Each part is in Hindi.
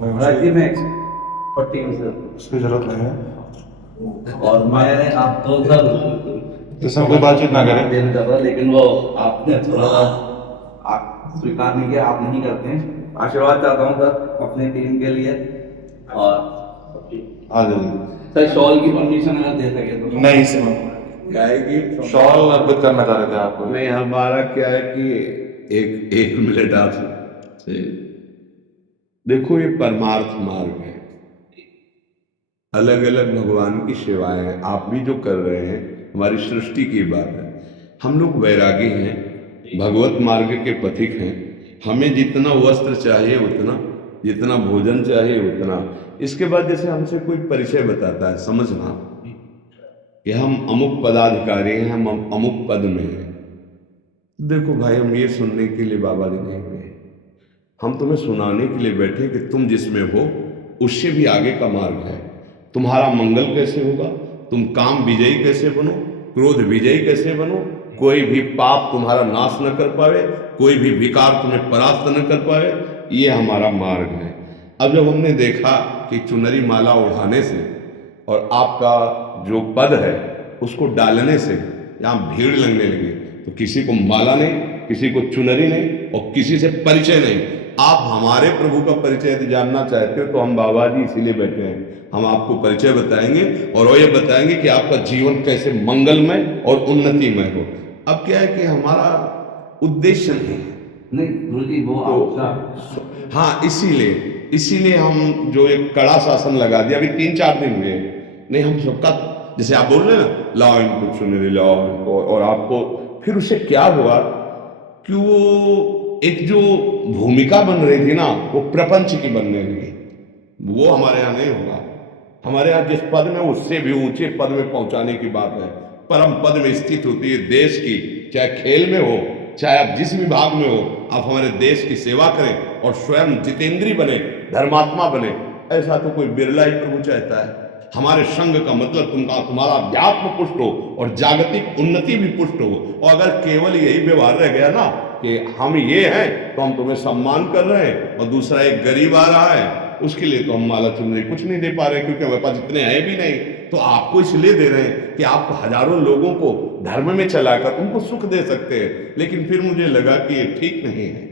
राज्य में और टीम से उसकी जरूरत नहीं है। और मैंने आप तो सर जैसे हम कोई बातचीत ना करें। देना चाहता, लेकिन वो आपने थोड़ा सा आप स्वीकार नहीं किया, आप नहीं करते हैं। आशीर्वाद चाहता हूँ सर अपनी टीम के लिए। और आ जाइए। सर शॉल की परमिशन अगर दे सके तो। नहीं सुनो, क्या है कि शॉल अर्पित करना चाह रहे थे आपको। नहीं, हमारा क्या है कि एक एक मिनट आपसे देखो, ये परमार्थ मार्ग है, अलग अलग भगवान की सेवाएं हैं। आप भी जो कर रहे हैं हमारी सृष्टि की बात है। हम लोग वैरागी हैं, भगवत मार्ग के पथिक हैं। हमें जितना वस्त्र चाहिए उतना, जितना भोजन चाहिए उतना। इसके बाद जैसे हमसे कोई परिचय बताता है, समझना कि हम अमुक पदाधिकारी हैं, हम अमुक पद में हैं। देखो भाई, हम ये सुनने के लिए बाबा जी नहीं हुए, हम तुम्हें सुनाने के लिए बैठे कि तुम जिसमें हो उससे भी आगे का मार्ग है। तुम्हारा मंगल कैसे होगा, तुम काम विजयी कैसे बनो, क्रोध विजयी कैसे बनो, कोई भी पाप तुम्हारा नाश न कर पावे, कोई भी विकार तुम्हें परास्त न कर पावे, ये हमारा मार्ग है। अब जब हमने देखा कि चुनरी माला उठाने से और आपका जो पद है उसको डालने से यहाँ भीड़ लगने लगी, तो किसी को माला नहीं, किसी को चुनरी नहीं और किसी से परिचय नहीं। आप हमारे प्रभु का परिचय यदि जानना चाहते हो तो हम बाबा जी इसीलिए बैठे हैं, हम आपको परिचय बताएंगे और वो ये बताएंगे कि आपका जीवन कैसे मंगलमय और उन्नतिमय हो। अब क्या है कि हमारा उद्देश्य नहीं गुरु जी वो तो आपका हाँ, इसीलिए हम जो एक कड़ा शासन लगा दिया, अभी 3-4 दिन हुए नहीं, हम सबका जैसे आप बोल रहे हैं ना, लाओ इनको चुनरी लाओ इनको, और आपको फिर उससे क्या हुआ कि वो एक जो भूमिका बन रही थी ना वो प्रपंच की बनने लगी। वो हमारे यहाँ नहीं होगा। हमारे यहाँ जिस पद में, उससे भी ऊंचे पद में पहुंचाने की बात है, परम पद में स्थित होती है देश की। चाहे खेल में हो, चाहे आप जिस विभाग में हो, आप हमारे देश की सेवा करें और स्वयं जितेंद्री बने, धर्मात्मा बने। ऐसा तो कोई बिरला ही प्रभु चाहता है। हमारे संघ का मतलब तुम्हारा अध्यात्म पुष्ट हो और जागतिक उन्नति भी पुष्ट हो। और अगर केवल यही व्यवहार रह गया ना कि हम ये हैं तो हम तुम्हें सम्मान कर रहे हैं, और दूसरा एक गरीब आ रहा है उसके लिए तो हम माला चुनरी कुछ नहीं दे पा रहे क्योंकि हमारे पास इतने हैं भी नहीं, तो आपको इसलिए दे रहे हैं कि आप हजारों लोगों को धर्म में चलाकर उनको सुख दे सकते हैं। लेकिन फिर मुझे लगा कि ये ठीक नहीं है,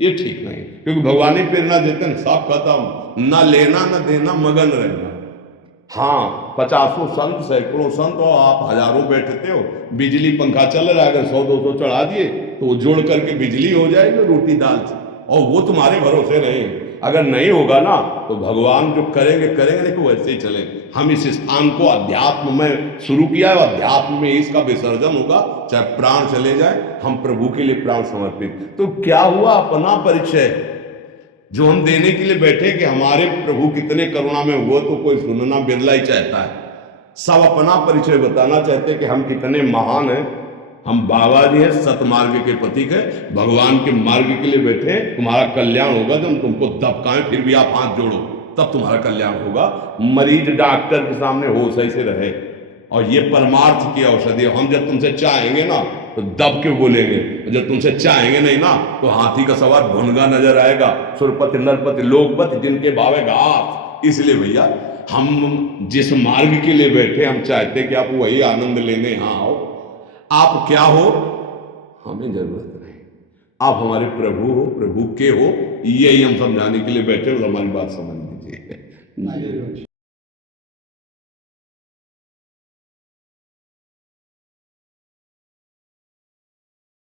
ये ठीक नहीं, क्योंकि भगवान ही प्रेरणा देते हैं, सब खत्म, ना लेना ना देना, मगन रहना। हाँ, 50 संत, सैकड़ों संत और आप हजारों बैठते हो, बिजली पंखा चल रहा है, अगर 100-200 चढ़ा दिए तो वो जोड़ करके बिजली हो जाएगी रोटी दाल से, और वो तुम्हारे भरोसे नहीं। अगर नहीं होगा ना तो भगवान जो करेंगे करेंगे, नहीं तो वैसे ही चले। हम इस स्थान को अध्यात्म में शुरू किया है, अध्यात्म में इसका विसर्जन होगा, चाहे प्राण चले जाए, हम प्रभु के लिए प्राण समर्पित। तो क्या हुआ, अपना परिचय जो हम देने के लिए बैठे कि हमारे प्रभु कितने करुणा में, वो तो कोई सुनना बिरला ही चाहता है। सब अपना परिचय बताना चाहते हैं कि हम कितने महान हैं। हम बाबा जी हैं, सतमार्ग के प्रतीक है, भगवान के मार्ग के लिए बैठे। तुम्हारा कल्याण होगा जब तुमको दबकाएं फिर भी आप हाथ जोड़ो, तब तुम्हारा कल्याण होगा। मरीज डॉक्टर के सामने होश ऐसे रहे, और ये परमार्थ की औषधि है। हम जब तुमसे चाहेंगे ना तो दब के बोलेंगे, जब तुमसे चाहेंगे नहीं ना तो हाथी का सवार भुनगा नजर आएगा। सुरपति नरपति लोकपति जिनके भावे घात। इसलिए भैया, हम जिस मार्ग के लिए बैठे, हम चाहते कि आप वही आनंद लेने यहाँ आओ। आप क्या हो हमें जरूरत नहीं, आप हमारे प्रभु हो, प्रभु के हो, यही हम समझाने के लिए बैठे हो। हमारी बात समझ लीजिए।